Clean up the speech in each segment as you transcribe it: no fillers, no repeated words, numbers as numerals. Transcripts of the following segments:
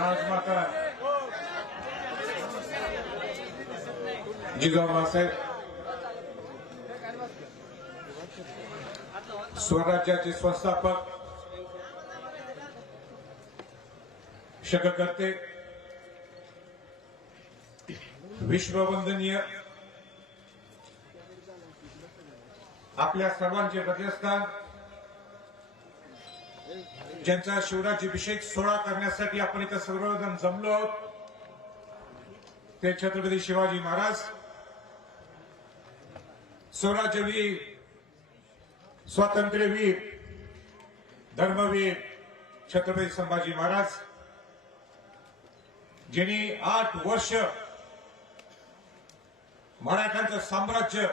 राजमाता जिजाऊसाहेब स्वराज्याचे संस्थापक शककर्ते विश्ववंदनीय आपल्या सर्वांचे प्रतिष्ठान ज्यांचा शिवराज्याभिषेक सोहळा करण्यासाठी आपण इथं सर्वजण जमलो आहोत ते छत्रपती शिवाजी महाराज स्वराज्यवीर स्वातंत्र्यवीर धर्मवीर छत्रपती संभाजी महाराज ज्यांनी 8 वर्ष मराठ्यांचं साम्राज्य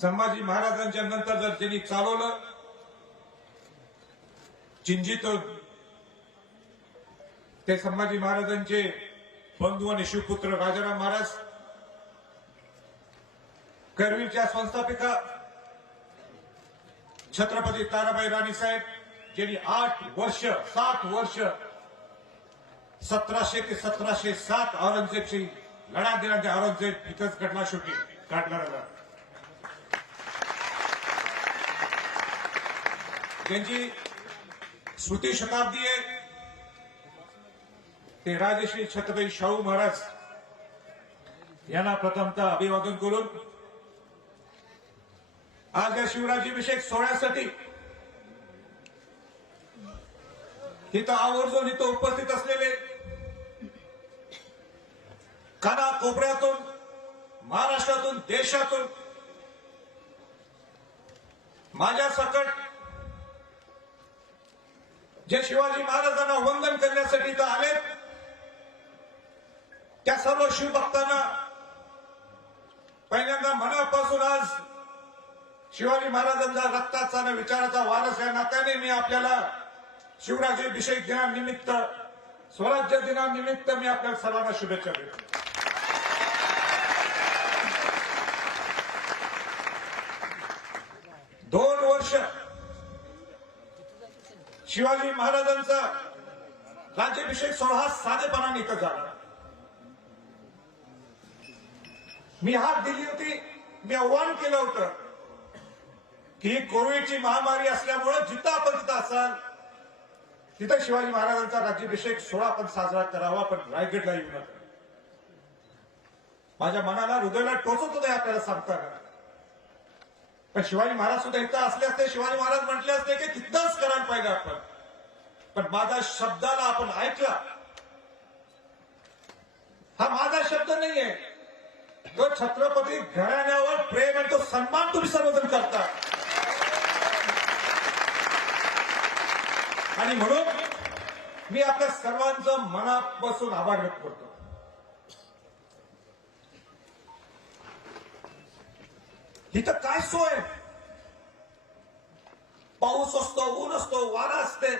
संभाजी महाराजांच्या नंतर जर त्यांनी चालवलं चिंजितून ते संभाजी महाराजांचे बंधू आणि शिवपुत्र राजाराम महाराज करवीरच्या संस्थापिका छत्रपती ताराबाई राणी साहेब ज्यांनी 7 वर्ष 1700 ते 1707 औरंगजेबशी लढा देण्याचे औरंगजेब इथंच घटना शेवटी काढणार होता. त्यांची स्मृती शताब्दी आहे ते राजश्री छत्रपती शाहू महाराज यांना प्रथमतः अभिवादन करून आज या शिवराज्याभिषेक सोहळ्यासाठी इथं आवर्जून इथं उपस्थित असलेले कानाकोपऱ्यातून महाराष्ट्रातून देशातून माझ्या सकट जे शिवाजी महाराजांना वंदन करण्यासाठी इथं आले त्या सर्व शिवभक्तांना पहिल्यांदा मनापासून आज शिवाजी महाराजांचा रक्ताचा आणि विचाराचा वारस या नात्याने मी आपल्याला शिवराज्याभिषेक दिनानिमित्त स्वराज्य दिनानिमित्त मी आपल्या सर्वांना शुभेच्छा देतो. दोन वर्ष शिवाजी महाराजांचा राज्याभिषेक सोहळा साधेपणाने इथं झाला. मी हात दिली होती, मी आव्हान केलं होतं की कोविडची महामारी असल्यामुळे जिथं आपण तिथं असाल तिथं शिवाजी महाराजांचा राज्याभिषेक सोहळा आपण साजरा करावा, पण रायगडला येऊ नका. माझ्या मनाला हृदयाला टोचत होते आपल्याला सांगताना, पण शिवाजी महाराज सुद्धा इथं असले असते, शिवाजी महाराज म्हटले असते की तिथंच करायला पाहिजे आपण, पण माझा शब्दाला आपण ऐकला. हा माझा शब्द नाहीये, तो छत्रपती घराण्यावर प्रेम आणि तो सन्मान तुम्ही सर्वजण करता. आणि म्हणून मी आपल्या सर्वांचं मनापासून आभार व्यक्त करतो. इथं काय सोय, पाऊस असतो, ऊन असतो, वारा असते,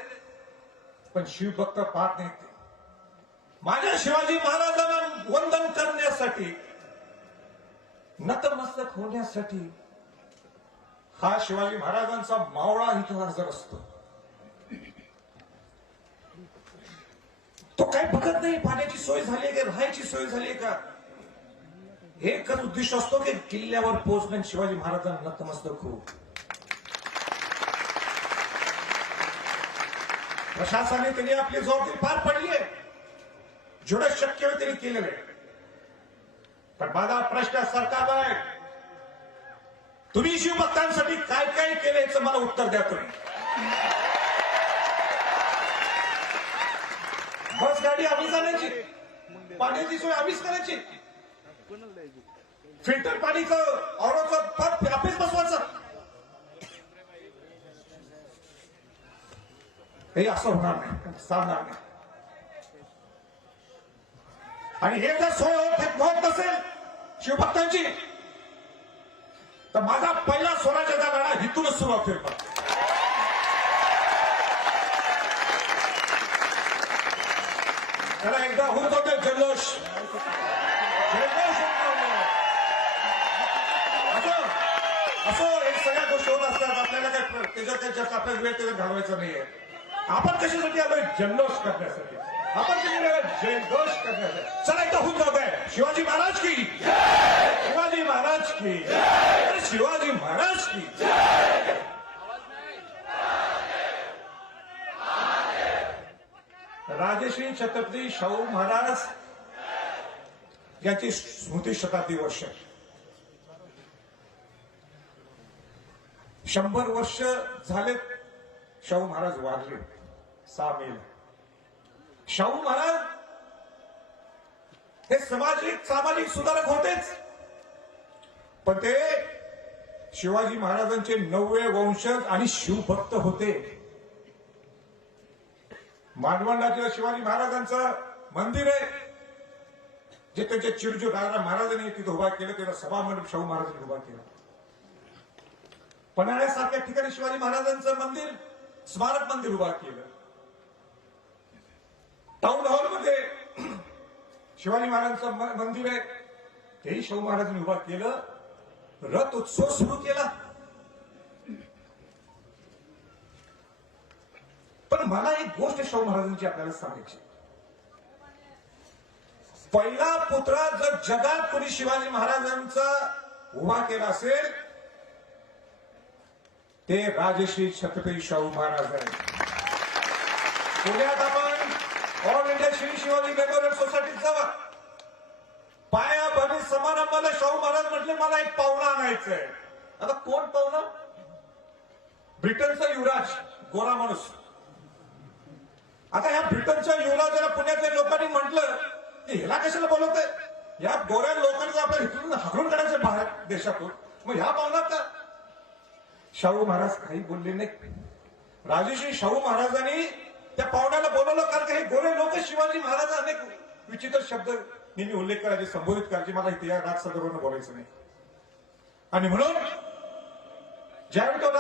पण शिवभक्त पाहत नाही. माझ्या शिवाजी महाराजांना वंदन करण्यासाठी नतमस्तक होण्यासाठी हा शिवाजी महाराजांचा मावळा इथं हजर असतो. तो काही बघत नाही पाण्याची सोय झाली का, राहायची सोय झाली का. एकच उद्दिष्ट असतो की किल्ल्यावर पोहोचणे, शिवाजी महाराजांना नतमस्तक होऊ. प्रशासनाने त्यांनी आपली जबाबदारी पार पडली आहे, जेवढं शक्य होईल त्यांनी केलेलं आहे. पण माझा प्रश्न सरकारला आहे, तुम्ही शिवभक्तांसाठी काय काय केलं याचं मला उत्तर द्या. तुम्ही बस गाडी आम्ही जाण्याची, पाण्याची सोय आम्हीच करायची, फिल्टर पाणीचं औरंगाबाद ऑफिस बसवायचं, हे असं होणार नाही, सांगणार नाही. आणि हे जर सोय होत नसेल शिवभक्तांची, तर माझा पहिला स्वराज्याचा लढा इथूनच सुरुवात होईल. त्याला एकदा होत होते जल्लोष, असो एक सगळ्या गोष्टी होत असतात. आपल्याला काय त्याच्यात काही जास्त आपल्याला वेळ त्याच्यात घालवायचा नाहीये. आपण कशासाठी आलोय? जल्लोष करण्यासाठी. आपण केलेला जयघोष करण्यासाठी. चला एकदा होऊन जाऊ काय? शिवाजी महाराज की, शिवाजी महाराज की, शिवाजी महाराज की. राजश्री छत्रपती शाहू महाराज याची स्मृती शताब्दी वर्ष. 100 वर्ष झाले शाहू महाराज वारले. 6 मे. शाहू महाराज हे सामाजिक सुधारक होतेच, पण ते शिवाजी महाराजांचे 9वे वंशज आणि शिवभक्त होते. मालवणातील शिवाजी महाराजांचं मंदिर आहे, जे त्यांचे चिरजू राजा महाराजांनी तिथे उभा केलं. त्याला सभा मंडप शाहू महाराजांनी उभा केला. पन्हाळ्यासारख्या ठिकाणी शिवाजी महाराजांचं मंदिर, स्मारक मंदिर उभा केलं. टाउन हॉलमध्ये शिवाजी महाराजांचं मंदिर आहे, तेही शाहू महाराजांनी उभा केलं. रथ उत्सव सुरू केला. पण मला एक गोष्ट शाहू महाराजांची आपल्याला सांगायची. पहिला पुतळा जर जगात कोणी शिवाजी महाराजांचा उभा केला असेल ते राजश्री छत्रपती शाहू महाराज आहेत. पुण्यात आपण all India Shri Shivaji memorial सोसायटीत जावा. पायाभरणी समारंभाला शाहू महाराज म्हटले मला एक पाहुणा आणायचं आहे. आता कोण पाहुणा? ब्रिटनचा युवराज, गोरा माणूस. आता ह्या ब्रिटनच्या युवराजाला पुण्यातल्या लोकांनी म्हटलं की ह्याला कशाला बोलवतंय? या गोऱ्या लोकांचं आपल्या इथून हाकलून काढायचं बाहेर देशातून, मग ह्या पाहुणात का? शाहू महाराज काही बोलले नाही. राजश्री शाहू महाराजांनी त्या पाहुण्याला बोलवलं, कारण हे गोरे लोक शिवाजी महाराज अनेक विचित्र शब्द नेहमी उल्लेख करायचे, संबोधित करायचे. मला इथे या राजसदरांना बोलायचं नाही. आणि म्हणून ज्यावेळी तो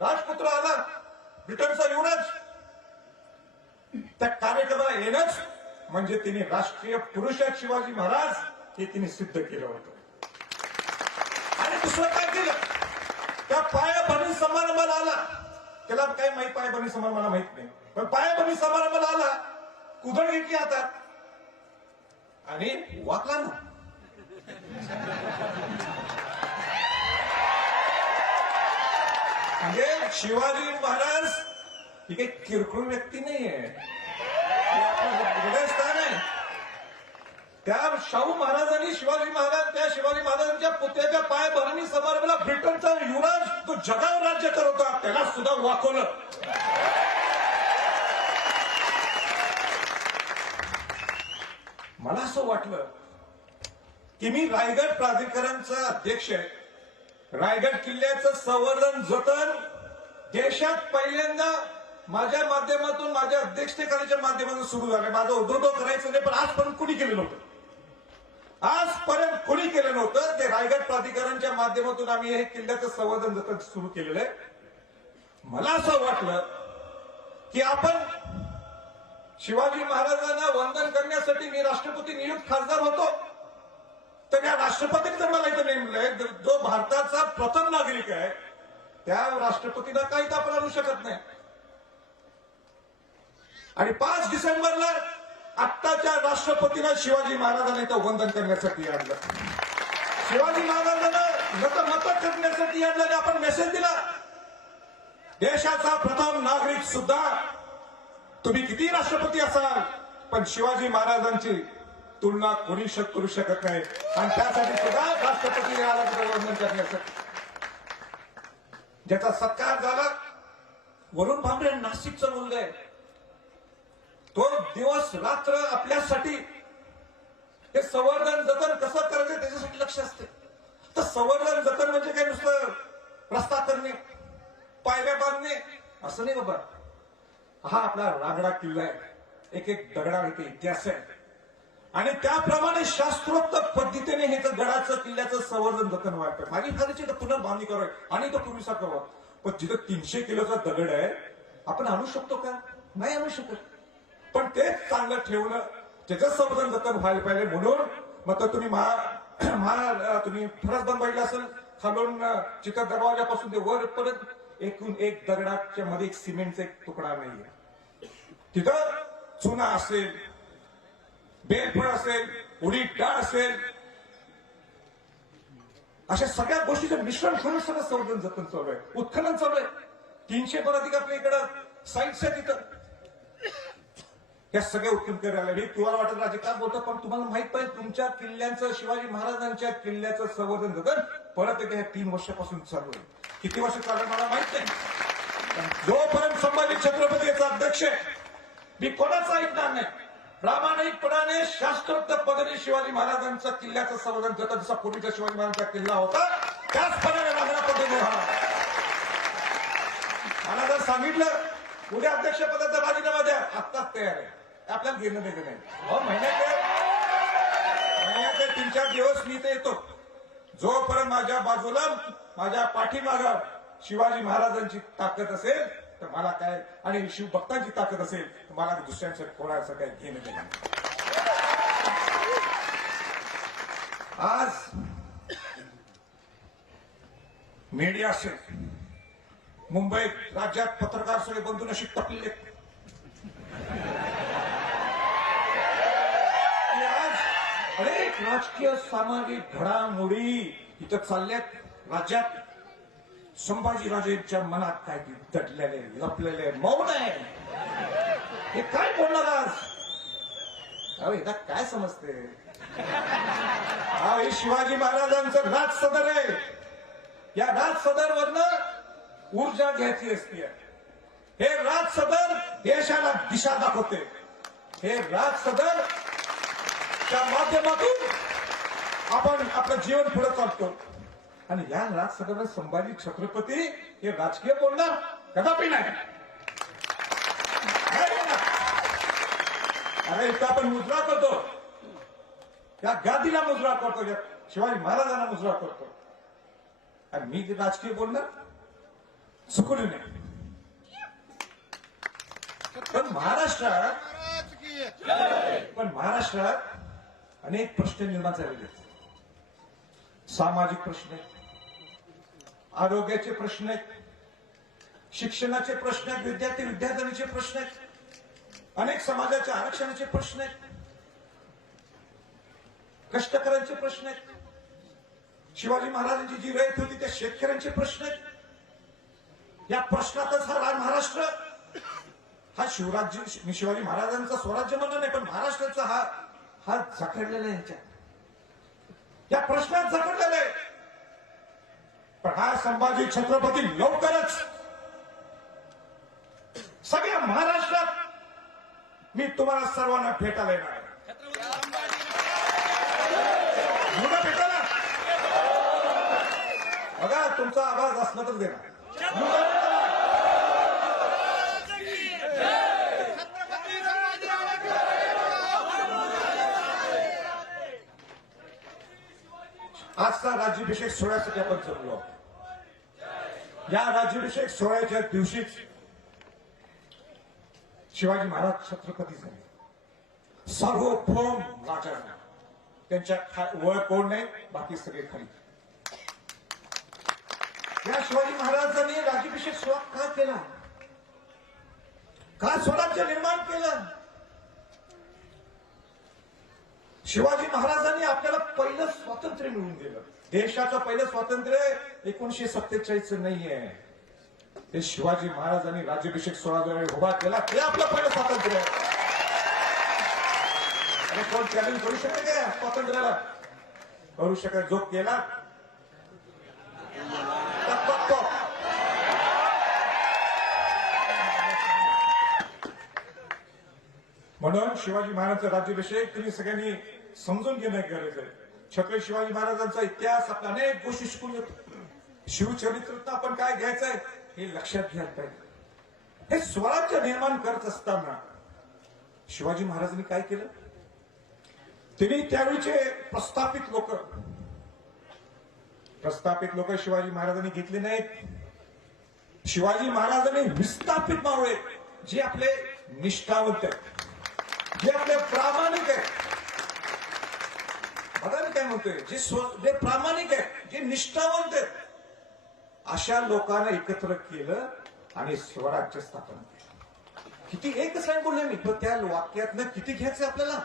राजपुत्र आला, ब्रिटनचा युवराज, त्या कार्यक्रमाला येणंच म्हणजे तिने राष्ट्रीय पुरुष आहेत शिवाजी महाराज हे तिने सिद्ध केलं होतं. आणि दुसरं काय केलं? त्या पायाभरणी समारंभाला आला. त्याला काय माहित पायाभरणी समारंभ, मला माहित नाही, पण पायाभरणी समारंभाला आला, कुदळ घेतली हातात आणि वाकला ना. म्हणजे शिवाजी महाराज ही काही किरकोळ व्यक्ती नाहीये, स्थान आहे. त्या शाहू महाराजांनी शिवाजी महाराजांच्या पुतळ्याच्या पायाभरणी समारंभाला ब्रिटनचा युवराज, तो जगावर राज्य करत होता, त्याला सुद्धा वाकवलं. मला असं वाटलं की मी रायगड प्राधिकरणचा अध्यक्ष आहे. रायगड किल्ल्याचं संवर्धन जतन देशात पहिल्यांदा माझ्या माध्यमातून, माझ्या अध्यक्षतेखालीच्या माध्यमातून सुरू झालं. माझं उद्धव करायचं नाही, पण आजपर्यंत कुणी केलं नव्हतं. आजपर्यंत कुणी केलं नव्हतं. ते रायगड प्राधिकरणच्या माध्यमातून आम्ही हे किल्ल्याचं संवर्धन जतन सुरू केलेलं आहे. मला असं वाटलं की आपण शिवाजी महाराजांना वंदन करण्यासाठी मी राष्ट्रपती नियुक्त खासदार होतो, तर या राष्ट्रपतीने जर मला इथं नेमलंय, जो भारताचा प्रथम नागरिक आहे, त्या राष्ट्रपतीला काही तर आपण आणू शकत नाही. आणि 5 डिसेंबरला आत्ताच्या राष्ट्रपतीला शिवाजी महाराजांना इथं वंदन करण्यासाठी आणलं. शिवाजी महाराजांना नतमस्तक करण्यासाठी आणलं आणि आपण मेसेज दिला, देशाचा प्रथम नागरिक सुद्धा तुम्ही किती राष्ट्रपती असाल, पण शिवाजी महाराजांची तुलना कोणी करू शकत नाही. आणि त्यासाठी सुद्धा राष्ट्रपती वंदन करण्यासाठी ज्याचा सत्कार झाला. वरुण भांबरे नाशिकचा मुलगा आहे, तो दिवस रात्र आपल्यासाठी हे संवर्धन जतन कसं करायचं त्याच्यासाठी लक्ष असते. तर संवर्धन जतन म्हणजे काय नुसतं रस्ता करणे, पायऱ्या बांधणे असं नाही बाबा. हा आपला रांगडा किल्ला आहे, एक एक दगडा इथे इतिहास आहे. आणि त्याप्रमाणे शास्त्रोक्त पद्धतीने हे गडाचं किल्ल्याचं संवर्धन जतन व्हायचं. माझी घराची तर पुन्हा बांधणी करावी आणि तो पूर्वीसारखं व्हावं. पण जिथं 300 किलोचा दगड आहे, आपण आणू शकतो का? नाही आणू शकत. पण तेच चांगलं ठेवलं, त्याचं संवर्धन जतन व्हायला पाहिजे. म्हणून मग तुम्ही तुम्ही फरसबंद बघितलं असेल, खालून चित्र दरवाजापासून ते वर परत एकूण एक दगडाच्या मध्ये एक सिमेंटचा एक तुकडा नाहीये. तिथं चुना असेल, बेलफळ असेल, उडीद डाळ असेल, अशा सगळ्या गोष्टीचं मिश्रण करून सगळं संवर्धन जतन चालू आहे, उत्खनन चालू आहे. 300 पण अधिक आपल्या इकडं साईट्स आहेत तिथं. या सगळ्या उत्खनन करायला मी तुम्हाला वाटत राजे काय बोलतो, पण तुम्हाला माहित पाहिजे तुमच्या किल्ल्यांचं, शिवाजी महाराजांच्या किल्ल्याचं संवर्धन जतन परत एकदा 3 वर्षापासून चालू आहे. किती वर्ष चालू मला माहित नाही. जोपर्यंत संभाजी छत्रपती याचा अध्यक्ष आहे, मी कोणाचं ऐकणार नाही. प्रामाणिकपणाने शास्त्रोक्त पद्धतीने शिवाजी महाराजांचा किल्ल्याचं संवर्धन जतन, जसा पूर्वीचा शिवाजी महाराजांचा किल्ला होता त्याचप्रमाणे माझ्या पद्धतीने मला जर सांगितलं उद्या अध्यक्ष पदाचा राजीनामा द्या, आत्ताच तयार आहे. आपल्याला घेणं देणं नाही. महिन्यातले 3-4 दिवस मी इथे येतो. जोपर्यंत माझ्या बाजूला, माझ्या पाठीमागं शिवाजी महाराजांची ताकद असेल तर मला काय, आणि शिवभक्तांची ताकद असेल तर मला दुसऱ्यांचं कोणाचं काही घेणं देणं नाही. आज मीडिया असेल, मुंबईत राज्यात पत्रकार सगळे बंधून अशी टपलेले अनेक राजकीय सामाजिक घडामोडी इथं चालल्यात राज्यात. संभाजीराजेंच्या मनात काय दडलेले, लपलेले, मौन आहे. हे काय बोलणार आज? अहो याला काय समजते? हे शिवाजी महाराजांचं राज सदर आहे. या राज सदरवरनं ऊर्जा घ्यायची असते. हे राज सदर देशाला दिशा दाखवते. हे राज सदर त्या माध्यमातून आपण आपलं जीवन पुढे चालतो. आणि या राज सदर संभाजी छत्रपती हे राजकीय बोलणार कदापि नाही. अरे इथं आपण मुजरा करतो, या गादीला मुजरा करतो, या शिवाजी महाराजांना मुजरा करतो. आणि मी जे राजकीय बोलणार चुकून नाही. पण महाराष्ट्रात अनेक प्रश्न निर्माण झालेले आहेत. सामाजिक प्रश्न आहेत, आरोग्याचे प्रश्न आहेत, शिक्षणाचे प्रश्न आहेत, विद्यार्थ्यांचे प्रश्न आहेत, अनेक समाजाच्या आरक्षणाचे प्रश्न आहेत, कष्टकऱ्यांचे प्रश्न आहेत, शिवाजी महाराजांची जी रयत होती त्या शेतकऱ्यांचे प्रश्न आहेत. या प्रश्नातच हा महाराष्ट्र, हा शिवराज्य, शिवाजी महाराजांचा स्वराज्य म्हणणं नाही, पण महाराष्ट्राचा हा जखडलेला आहे. यांच्या या प्रश्नात जखडलेला आहे. पण हा संभाजी छत्रपती लवकरच सगळ्या महाराष्ट्रात मी तुम्हाला सर्वांना भेटायला येणार आहे. भेटायला बघा, तुमचा आवाज असला तर देणार. आजचा राज्याभिषेक सोहळ्यासाठी आपण जमलो. या राज्याभिषेक सोहळ्याच्या दिवशीच शिवाजी महाराज छत्रपती झाले, सार्वभौम राजा. त्यांच्या वर कोण नाही, बाकी सगळे खाली. या शिवाजी महाराजांनी राज्याभिषेक सोहळा का केला, का स्वराज्य निर्माण केलं? शिवाजी महाराजांनी आपल्याला पहिलं स्वातंत्र्य मिळवून दिलं. देशाचं पहिलं स्वातंत्र्य 1947 नाहीये. ते शिवाजी महाराजांनी राज्याभिषेक सोहळा उभा केला, ते आपलं पहिलं स्वातंत्र्य आहे. आणि कोण चॅलेंज करू शकते का स्वातंत्र्याला? करू शकत. जो केला म्हणून शिवाजी महाराजांचा राज्याभिषेक तुम्ही सगळ्यांनी समजून घेणं गरज आहे. छत्रपती शिवाजी महाराजांचा इतिहास आपल्या अनेक गोष्टी शिकून येतो. शिवचरित्रात आपण काय घ्यायचंय हे लक्षात घ्यायला पाहिजे. हे स्वराज्य निर्माण करत असताना शिवाजी महाराजांनी काय केलं? त्यांनी त्यावेळीचे प्रस्थापित लोक शिवाजी महाराजांनी घेतले नाहीत. शिवाजी महाराजांनी विस्थापित मावळे, जे आपले निष्ठावंत आहेत, जे आपले प्रामाणिक आहेत. बघा मी काय म्हणतोय, जे प्रामाणिक आहेत, जे निष्ठावंत आहेत, अशा लोकांना एकत्र केलं आणि स्वराज्य स्थापन केलं. किती एक साईड बोलले मी, पण त्या वाक्यातनं किती घ्यायचं आपल्याला.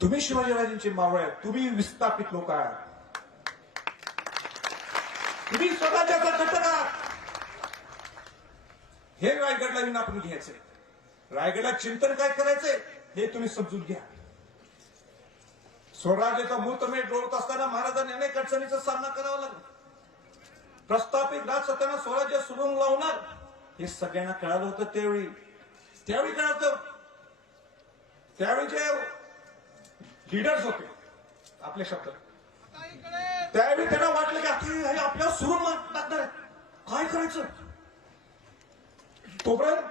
तुम्ही शिवाजीराजांचे मावळे आहेत, तुम्ही विस्थापित लोक आहात, तुम्ही स्वराज्याचा घटक आहात. हे रायगडला येऊन आपण घ्यायचंय. रायगडला चिंतन काय करायचंय हे तुम्ही समजून घ्या. स्वराज्याचा मुहूर्तमेढ डोळत असताना महाराजांनी अनेक अडचणीचा सामना करावा लागला. प्रस्थापित राजसत्ताना स्वराज्य सुरुंग लावणार हे सगळ्यांना कळालं होतं. त्यावेळी कळतं. त्यावेळी जे लीडर्स होते आपल्या शब्दात, त्यावेळी त्यांना वाटलं की आता आपल्याला सुरुंग टाकणार आहे, काय करायचं. तोपर्यंत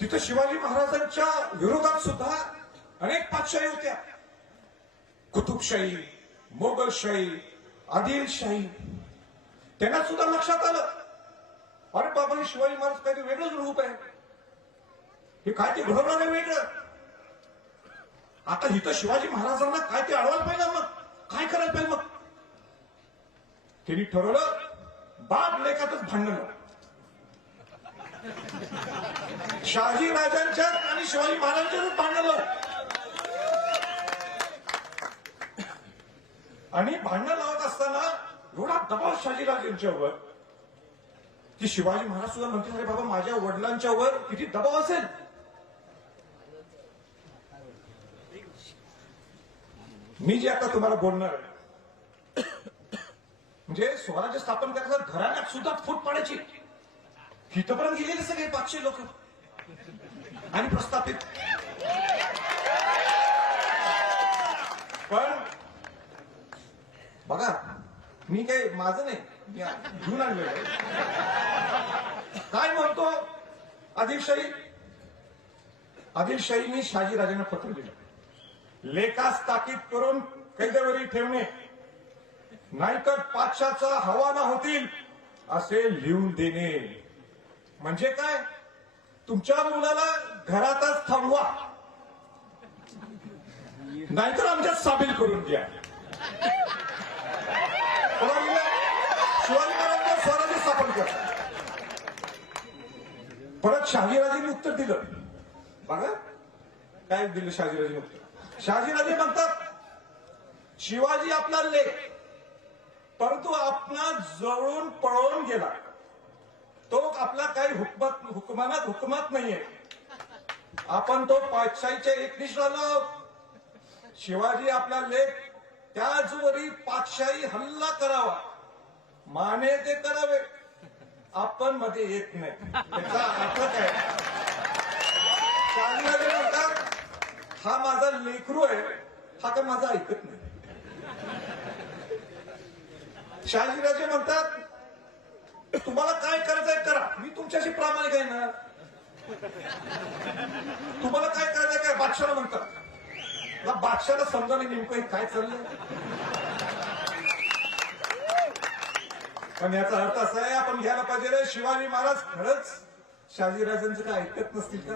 तिथं शिवाजी महाराजांच्या विरोधात सुद्धा अनेक पातशाही होत्या. कुतुबशाही, मोगलशाही, आदिलशाही. त्यांना सुद्धा लक्षात आलं, अरे बाबा हे शिवाजी महाराज काहीतरी वेगळंच रूप आहे, हे काय ते घडवणार आहे वेगळं. आता इथं शिवाजी महाराजांना काय ते अडवायला पाहिजे, मग काय करायला पाहिजे. मग त्यांनी ठरवलं बाप लेखातच भांडण. शहाजी राजांच्या आणि शिवाजी महाराजांच्याच भांडण. आणि भांडण लावत असताना एवढा दबाव शहाजीराजांच्यावर की शिवाजी महाराज सुद्धा म्हणतील, अरे बाबा माझ्या वडिलांच्या वर किती दबाव असेल. मी जे आता तुम्हाला बोलणार आहे म्हणजे स्वराज्य स्थापन करायचं घराण्यात सुद्धा फूट पाडायची. हिथपर्यंत गेलेले सगळे पाचशे लोक आणि प्रस्थापित. पण बघा मी काही माझं नाही, मी घेऊन आणलेलं आहे. काय म्हणतो आदिलशाहीने शहाजीराजांना पत्र दिलं, लेखास ताकीद करून कैदेवरी ठेवणे, नाहीतर पातशाचा हवाला होतील असे लिहून देणे. म्हणजे काय, तुमच्या मुलाला घरातच थांबवा, नाहीतर आमच्यात सामील करून घ्या. शिवाजी महाराजांना स्वराज्य स्थापन करा. परत शहाजीराजांनी उत्तर दिलं. बघा काय दिलं शहाजीराजांनी उत्तर. शहाजीराजे म्हणतात, शिवाजी आपला लेख, परंतु आपला जवळून पळवून गेला. तो आपला काही हुकमात नाहीये. आपण तो पातशाहीच्या एकनिष्ठ आलो. शिवाजी आपला लेख, त्याचवरी पातशाही हल्ला करावा, माने ते करावे, आपण मध्ये येत नाही. त्याचा अर्थ काय, शहाजीराजे म्हणतात हा माझा लेकरू आहे, हा काय माझा ऐकत नाही. शहाजीराजे म्हणतात तुम्हाला काय करायचंय करा, मी तुमच्याशी प्रामाणिक आहे ना. तुम्हाला काय करायचंय काय, बादशाला म्हणतात. बादशाला समजा नाही नेमकं काय चाललंय. पण याचा अर्थ असा आहे, आपण घ्यायला पाहिजे शिवाजी महाराज खरंच शहाजीराजांचं काय ऐकत नसतील का.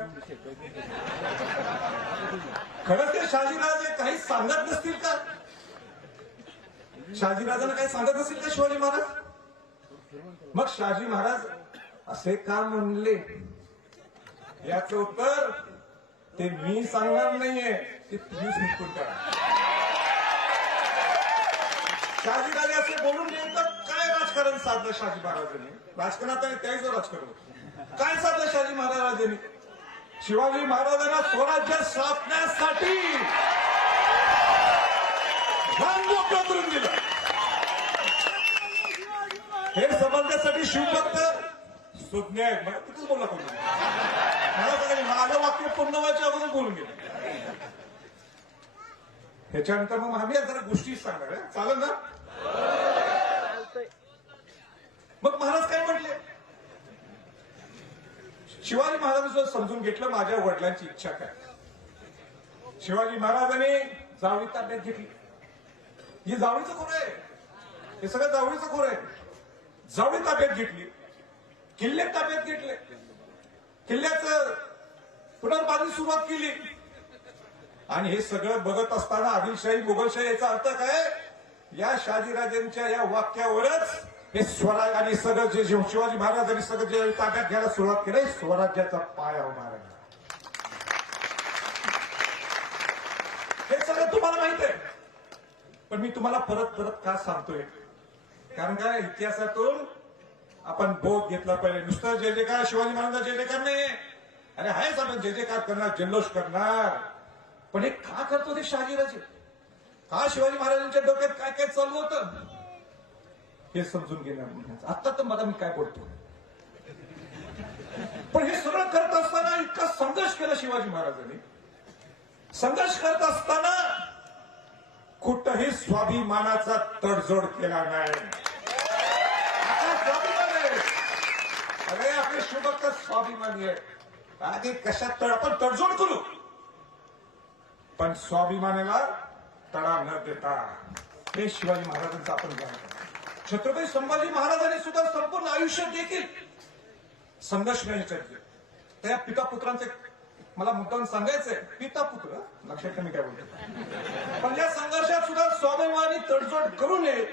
खरंच ते शहाजीराजे काही सांगत नसतील का. शहाजीराजांना काही सांगत नसतील का शिवाजी महाराज. मग शहाजी महाराज असे का म्हणले, याचं उत्तर ते मी सांगणार नाहीये, ते तुम्हीच निघून करा. शहाजीराजे असे बोलून गेले तर काय राजकारण साधलं शहाजी महाराजांनी. राजकारणात आणि त्याच राजकारण काय साधलं शहाजी महाराजांनी. शिवाजी महाराजांना स्वराज्य स्थापण्यासाठी मोकळं करून दिलं. हे समजण्यासाठी शिवभक्त सुज्ञ आहेत. मला तिथेच बोलला कोणी, मला सगळं माझं वाक्य पूर्ण व्हायच्या अगोदर बोलून गेलं. ह्याच्यानंतर मग आम्ही जरा गोष्टी सांगणार आहे, चालेल ना. मग महाराज काय म्हटले, शिवाजी महाराजांचं समजून घेतलं माझ्या वडिलांची इच्छा काय. शिवाजी महाराजांनी जावळी ताब्यात घेतली. ही जावळीचं खोर आहे, हे सगळं जावळीचं खोर आहे. जावळी ताब्यात घेतली, किल्ले ताब्यात घेतले, किल्ल्याचं पुनर्बांधणी सुरुवात केली. आणि हे सगळं बघत असताना आदिलशाही मोगलशाही याचा अर्थ काय, या शहाजीराजांच्या या वाक्यावरच हे स्वराज आणि सगळं जे शिवाजी महाराजांनी सगळं जे ताब्यात घ्यायला सुरुवात केली, स्वराज्याचा पाया उभा राहिला. हे सगळं तुम्हाला माहित आहे. पण मी तुम्हाला परत परत का सांगतोय, कारण काय इतिहासातून आपण बोध घेतला पाहिजे. नुसतं जय जयकार शिवाजी महाराजांचा जय जयकार नाही, अरे आहेच आपण जय जयकार करणार, जल्लोष करणार, पण हे का करतो ते शहाजीराजे, का शिवाजी महाराजांच्या डोक्यात काय काय चालू होतं हे समजून घेणार. आता तर मला मी काय बोलतो, पण हे सगळं करत असताना इतका संघर्ष केला शिवाजी महाराजांनी. संघर्ष करत असताना कुठंही स्वाभिमानाचा तडजोड केला नाही. अरे आपले शुभक्त स्वाभिमानी आहे, आधी कशात आपण तडजोड करू, पण स्वाभिमानाला तडा न देता हे शिवाजी महाराजांचं आपण जाणतो. छत्रपती संभाजी महाराजांनी सुद्धा संपूर्ण आयुष्य देखील संघर्ष केला. त्या पिता पुत्रांचे मला मुद्दाम सांगायचंय, पिता पुत्र लक्षात कमी काय बोलतो, पण या संघर्षात सुद्धा स्वाभिमानी तडजोड करू नये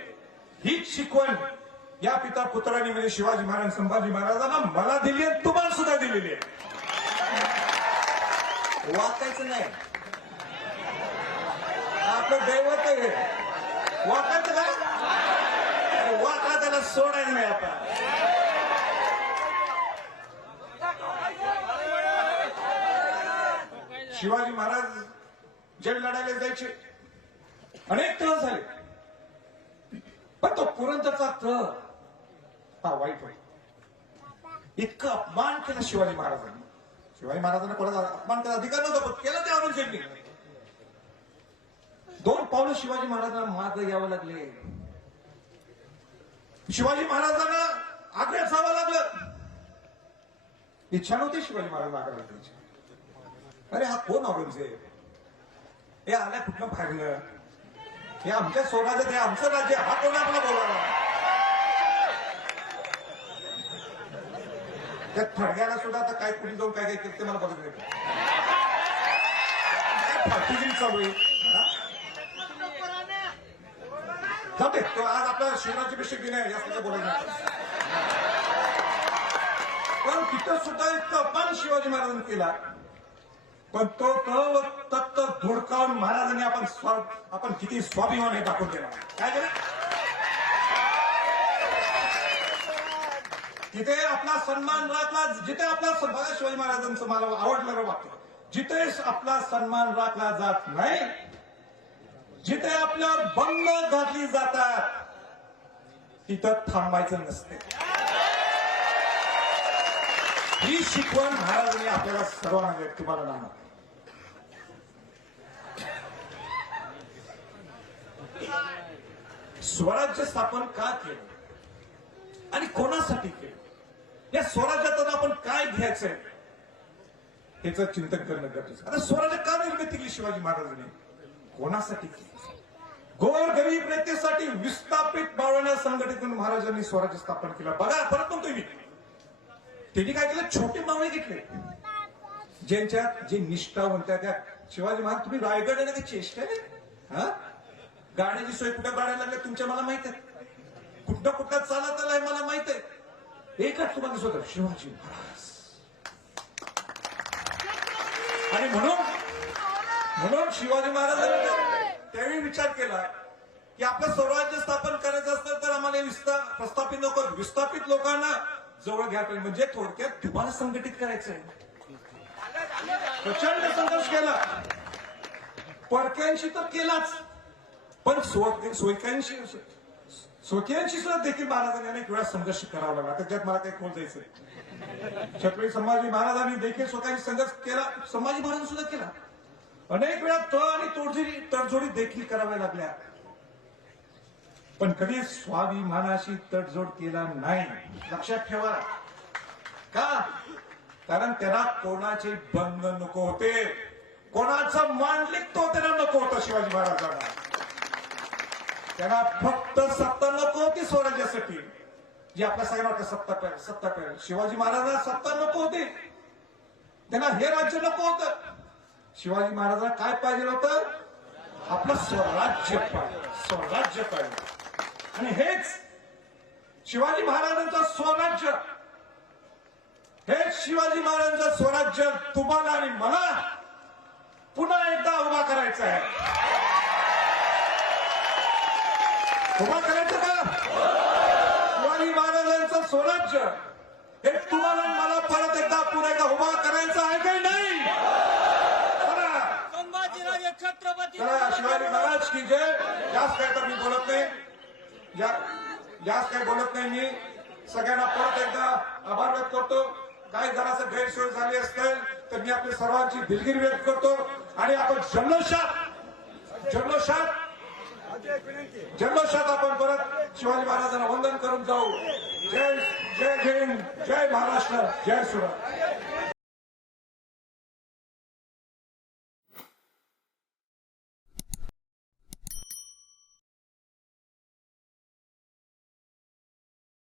हीच शिकवण या पिता पुत्रांनी म्हणजे शिवाजी महाराज संभाजी महाराजांना मला दिली आहे, तुम्हाला सुद्धा दिलेली आहे. वाकायचं नाही, आपलं दैवत आहे. वाकायचं काय, वाका त्याला सोडायचं नाही. आपण शिवाजी महाराज जड लढायला जायचे, अनेक तळ झाले, पण तो पुरंदरचा तळ हा वाईट होईल. इतकं अपमान केला शिवाजी महाराजांनी. शिवाजी महाराजांना कोणाचा अपमान करायचा अधिकार नव्हता, पण केला ते औरंगजेबने. 2 पावलं शिवाजी महाराजांना मागे यावं लागले. शिवाजी महाराजांना आग्र्यात जावं लागलं. इच्छा नव्हती शिवाजी महाराजांना आग्र्याला जायची. अरे हा कोण औरंगजेब, हे आल्या कुठलं फाडलं, हे आमच्या स्वराज्यात, हे आमचं राज्य, हा कोण आपला बोलावा. त्या थडग्याला सुद्धा आता काय कुणी जाऊन काय काय केलं ते मला बघत नाही. फाटीगिरी चालू आहे. जाते तो आज आपला शिवराज्याभिषेक दिन आहे, यासाठी बोलायचं नाही. पण तिथं सुद्धा इतकं अपमान शिवाजी महाराजांनी केला, पण तो तत्त धुडकावून महाराजांनी आपण किती स्वाभिमान हे दाखवून दिला. काय केलं तिथे आपला सन्मान राखला, जिथे आपला बघा शिवाजी महाराजांचं मला आवडलं वाक्य, जिथे आपला सन्मान राखला जात नाही, जिथे आपल्यावर बंद घातली जातात, तिथं थांबायचं नसते. ही शिकवण महाराजांनी आपल्याला सर्वांना तुम्हाला नाही. स्वराज्य स्थापन का केलं आणि कोणासाठी केलं, या स्वराज्यातून आपण काय घ्यायचंय याचं चिंतन करणं गरजेचं. आता स्वराज्य का निर्मिती केली शिवाजी महाराजांनी, कोणासाठी केली, गोरगरीब नेतेसाठी विस्थापित मावळण्या संघटित करून महाराजांनी स्वराज्य स्थापन केलं. बघा परत म्हणतोय मी, त्यांनी काय केलं, छोटे मावळे घेतले ज्यांच्यात जे निष्ठावंत त्या. शिवाजी महाराज तुम्ही रायगड आहे ना, ते चेष्टा नाही. हा गाड्याची सोय कुठे काढायला लागल्या तुमच्या मला माहित आहे, कुठं चालत आलाय मला माहित आहे. एकच तुम्हाला दिसत शिवाजी महाराज. आणि म्हणून शिवाजी महाराजांनी त्यावेळी विचार केला की आपलं स्वराज्य स्थापन करायचं असतं तर आम्हाला प्रस्थापित नको, विस्थापित लोकांना जवळ घ्या पाहिजे. म्हणजे थोडक्यात तुम्हाला संघटित करायचंय. प्रचंड संघर्ष केला, परक्यांशी तर केलाच, पण सोयक्यांशी सुद्धा देखील महाराजांनी अनेक वेळा संघर्ष करावा लागला. त्याच्यात मला काही खोल जायचंय. छत्रपती संभाजी महाराजांनी देखील स्वतःची संघर्ष केला, संभाजी महाराजांनी सुद्धा केला. अनेक वेळा तळ आणि तडजोडी देखील कराव्या लागल्या, पण कधी स्वाभिमानाशी तडजोड केला नाही. लक्षात ठेवा. का, कारण त्यांना कोणाचे बंध नको होते, कोणाचं मांडलिक त्यांना नको होतं. शिवाजी महाराजांना त्यांना फक्त सत्ता नको होती स्वराज्यासाठी, जी आपल्या सगळ्यांना सत्ता पाहिजे. शिवाजी महाराजांना सत्ता नको होती, त्यांना हे राज्य नको होतं. शिवाजी महाराजांना काय पाहिजे होतं, आपलं स्वराज्य पाहिजे. स्वराज्य पाहिजे. आणि हेच शिवाजी महाराजांचं स्वराज्य, हेच शिवाजी महाराजांचं स्वराज्य तुम्हाला आणि मला पुन्हा एकदा उभा करायचं आहे. उभा करायचं का? शिवाजी महाराजांचं स्वराज्य हे तुम्हाला आणि मला परत एकदा पुन्हा एकदा उभा करायचं आहे की नाही? संभाजीराजे छत्रपती चला, शिवाजी महाराज की जय. जास्त काय तर मी बोलत नाही, जास्त काही बोलत नाही. मी सगळ्यांना परत एकदा आभार व्यक्त करतो. काही जरासं गैरसोय झाली असेल तर मी आपल्या सर्वांची दिलगिरी व्यक्त करतो. आणि आपण जल्लोषात आपण परत शिवाजी महाराजांना वंदन करून जाऊ. जय जय हिंद, जय महाराष्ट्र, जय सुराज.